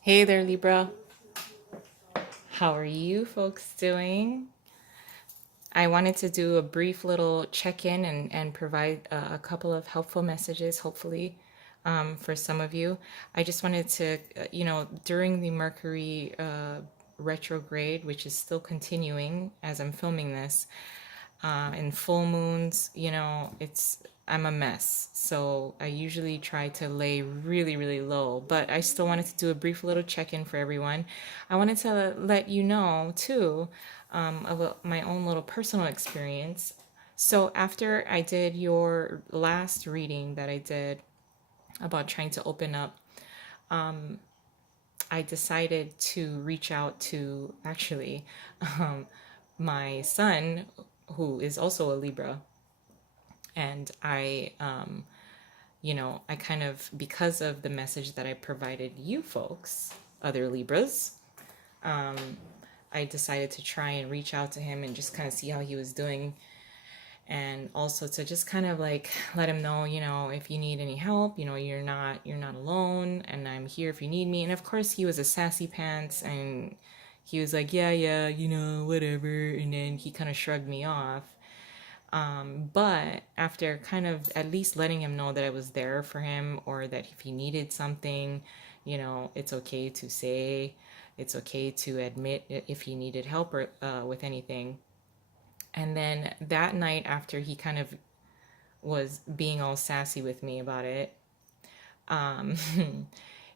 Hey there, Libra. How are you folks doing? I wanted to do a brief little check in and provide a couple of helpful messages, hopefully, for some of you. I just wanted to, during the Mercury retrograde, which is still continuing as I'm filming this, and full moons, I'm a mess. So I usually try to lay really, really low, but I still wanted to do a brief little check in for everyone. I wanted to let you know too my own little personal experience. So after I did your last reading that I did about trying to open up, I decided to reach out to actually my son, who is also a Libra, and I kind of, because of the message that I provided you folks, other Libras, I decided to try and reach out to him and just kind of see how he was doing. And also to just kind of like let him know, if you need any help, you're not alone, and I'm here if you need me. And of course, he was a sassy pants, and he was like, yeah, yeah, whatever. And then he kind of shrugged me off. But after kind of at least letting him know that I was there for him, or that if he needed something, it's okay to say, it's okay to admit if he needed help or with anything. And then that night, after he kind of was being all sassy with me about it, um,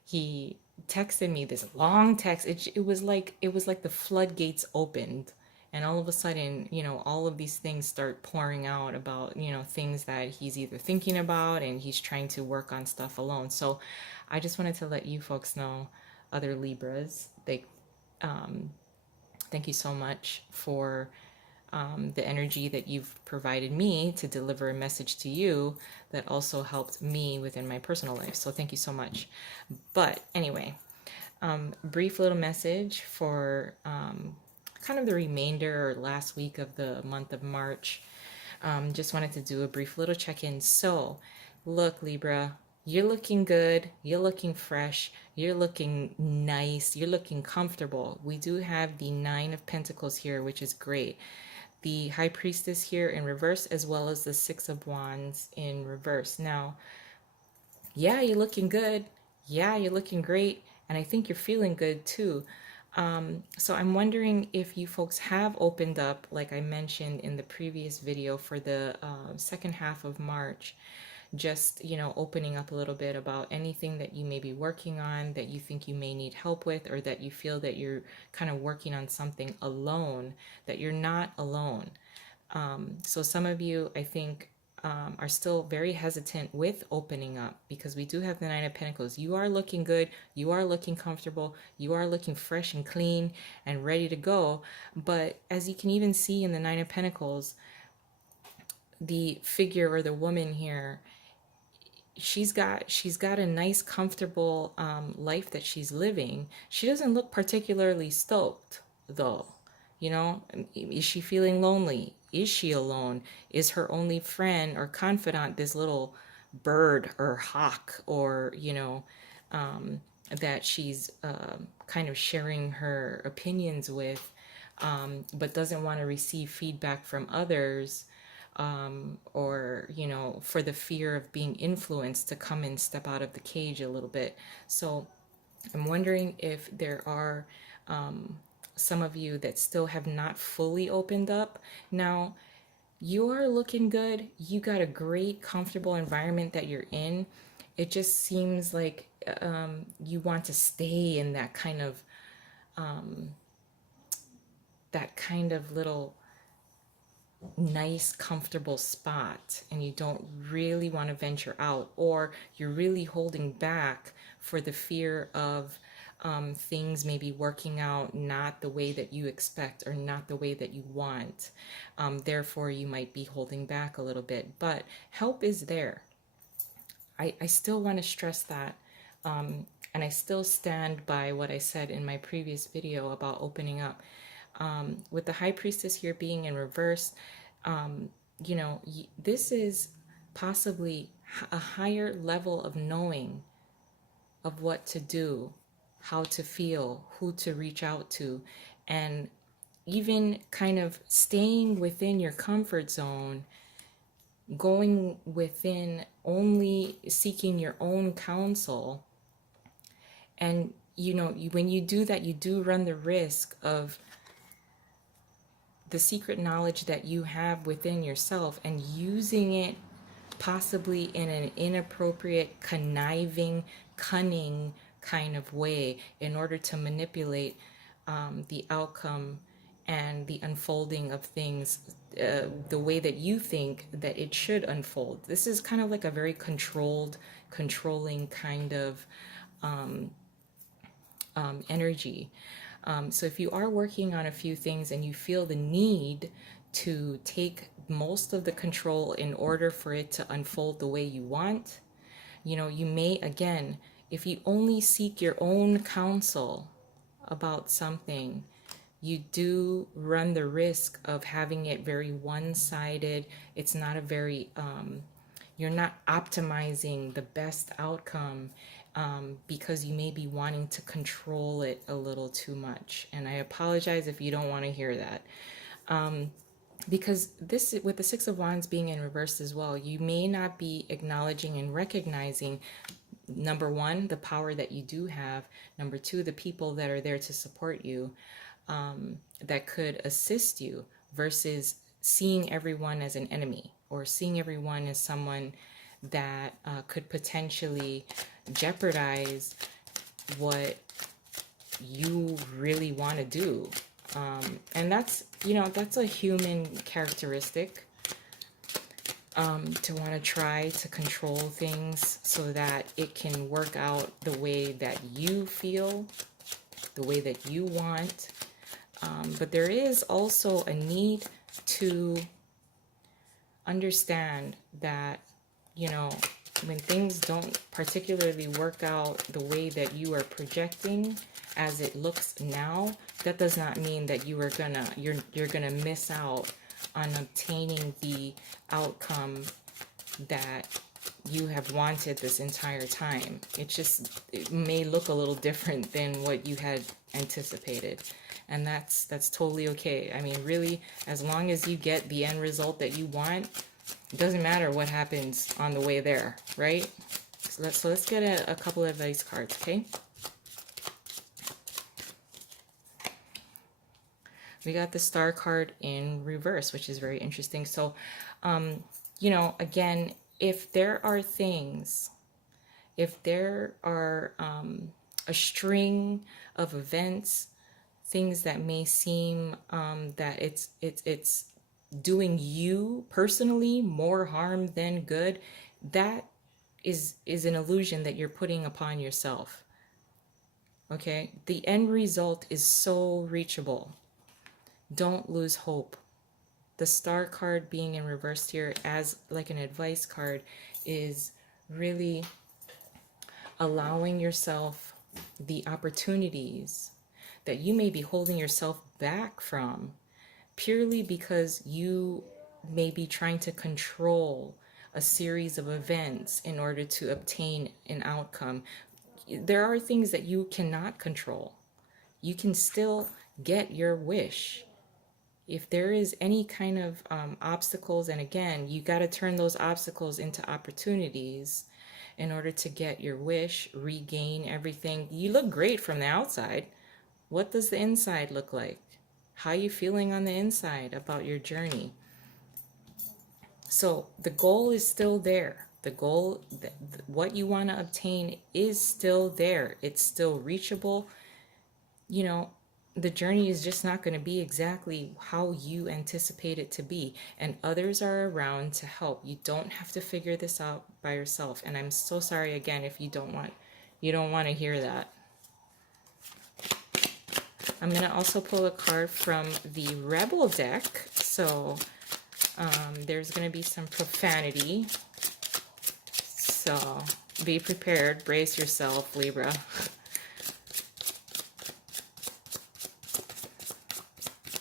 he texted me this long text. It was like the floodgates opened, and all of a sudden, all of these things start pouring out about things that he's either thinking about, and he's trying to work on stuff alone. So I just wanted to let you folks know, other Libras, thank you so much for the energy that you've provided me to deliver a message to you that also helped me within my personal life. So thank you so much. But anyway, brief little message for kind of the remainder or last week of the month of March. Just wanted to do a brief little check in. So, look, Libra, you're looking good. You're looking fresh. You're looking nice. You're looking comfortable. We do have the Nine of Pentacles here, which is great. The High Priestess here in reverse, as well as the Six of Wands in reverse. Now, yeah, you're looking good. Yeah, you're looking great. And I think you're feeling good too. So I'm wondering if you folks have opened up, like I mentioned in the previous video, for the second half of March, just, opening up a little bit about anything that you may be working on that you think you may need help with, or that you feel that you're kind of working on something alone, that you're not alone. So some of you, I think, are still very hesitant with opening up, because we do have the Nine of Pentacles. You are looking good. You are looking comfortable. You are looking fresh and clean and ready to go. But as you can even see in the Nine of Pentacles, the figure or the woman here, she's got a nice comfortable life that she's living. She doesn't look particularly stoked though. Is she feeling lonely? Is she alone? Is her only friend or confidant this little bird or hawk, or that she's kind of sharing her opinions with, but doesn't want to receive feedback from others, or for the fear of being influenced to come and step out of the cage a little bit. So I'm wondering if there are some of you that still have not fully opened up. Now, you are looking good. You got a great, comfortable environment that you're in. It just seems like you want to stay in that kind of little nice, comfortable spot, and you don't really want to venture out, or you're really holding back for the fear of things maybe working out not the way that you expect, or not the way that you want. Therefore, you might be holding back a little bit, but help is there. I still want to stress that. And I still stand by what I said in my previous video about opening up. With the High Priestess here being in reverse, this is possibly a higher level of knowing of what to do how to feel, who to reach out to, and even kind of staying within your comfort zone, going within, only seeking your own counsel. And when you do that, you do run the risk of the secret knowledge that you have within yourself and using it possibly in an inappropriate, conniving, cunning kind of way in order to manipulate the outcome and the unfolding of things the way that you think that it should unfold. This is kind of like a very controlled, controlling kind of energy. So if you are working on a few things and you feel the need to take most of the control in order for it to unfold the way you want, you may, again, if you only seek your own counsel about something, you do run the risk of having it very one-sided. It's not a very, you're not optimizing the best outcome because you may be wanting to control it a little too much. And I apologize if you don't want to hear that. Because this, with the Six of Wands being in reverse as well, you may not be acknowledging and recognizing, number one, the power that you do have. Number two, the people that are there to support you, that could assist you, versus seeing everyone as an enemy or seeing everyone as someone that could potentially jeopardize what you really want to do. And that's, that's a human characteristic, to want to try to control things so that it can work out the way that you feel, the way that you want. But there is also a need to understand that, when things don't particularly work out the way that you are projecting as it looks now, that does not mean that you're gonna miss out on obtaining the outcome that you have wanted this entire time. It may look a little different than what you had anticipated, and that's totally okay. I mean, really, as long as you get the end result that you want, it doesn't matter what happens on the way there, right? So let's get a couple of advice cards, okay? We got the Star card in reverse, which is very interesting. So, again, if there are things, if there are a string of events, things that may seem that it's doing you personally more harm than good, that is an illusion that you're putting upon yourself. Okay? The end result is so reachable. Don't lose hope. The Star card being in reverse here as like an advice card is really allowing yourself the opportunities that you may be holding yourself back from purely because you may be trying to control a series of events in order to obtain an outcome. There are things that you cannot control. You can still get your wish. If there is any kind of obstacles, and again, you got to turn those obstacles into opportunities in order to get your wish, regain everything. You look great from the outside. What does the inside look like? How are you feeling on the inside about your journey? So the goal is still there. The goal, what you want to obtain is still there. It's still reachable. The journey is just not going to be exactly how you anticipate it to be. And others are around to help. You don't have to figure this out by yourself. And I'm so sorry again if you don't want to hear that. I'm going to also pull a card from the Rebel deck. So there's going to be some profanity. So be prepared. Brace yourself, Libra.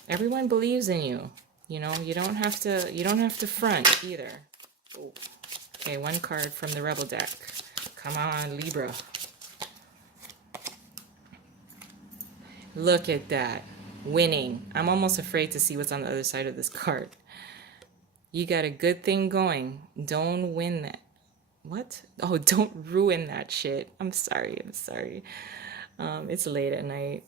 Everyone believes in you. You don't have to front either. Oh. Okay, one card from the Rebel deck. Come on, Libra. Look at that. Winning. I'm almost afraid to see what's on the other side of this card. You got a good thing going. Don't win that. What? Oh, don't ruin that shit. I'm sorry. I'm sorry. It's late at night.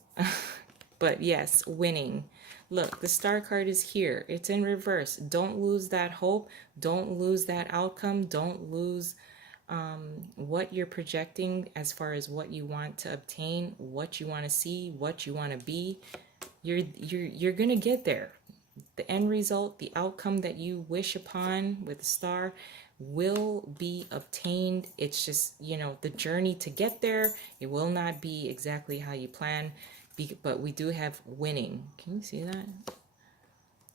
But yes, winning. Look, the star card is here. It's in reverse. Don't lose that hope. Don't lose that outcome. Don't lose what you're projecting as far as what you want to obtain, what you want to see, what you want to be. You're gonna get there. The end result, the outcome that you wish upon with the star will be obtained. It's just, you know, the journey to get there. It will not be exactly how you plan, but we do have winning. Can you see that?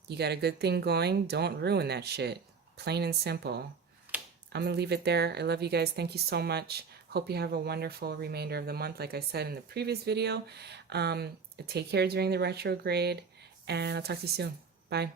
You got a good thing going. Don't ruin that shit. Plain and simple. I'm going to leave it there. I love you guys. Thank you so much. Hope you have a wonderful remainder of the month. Like I said in the previous video, take care during the retrograde, and I'll talk to you soon. Bye.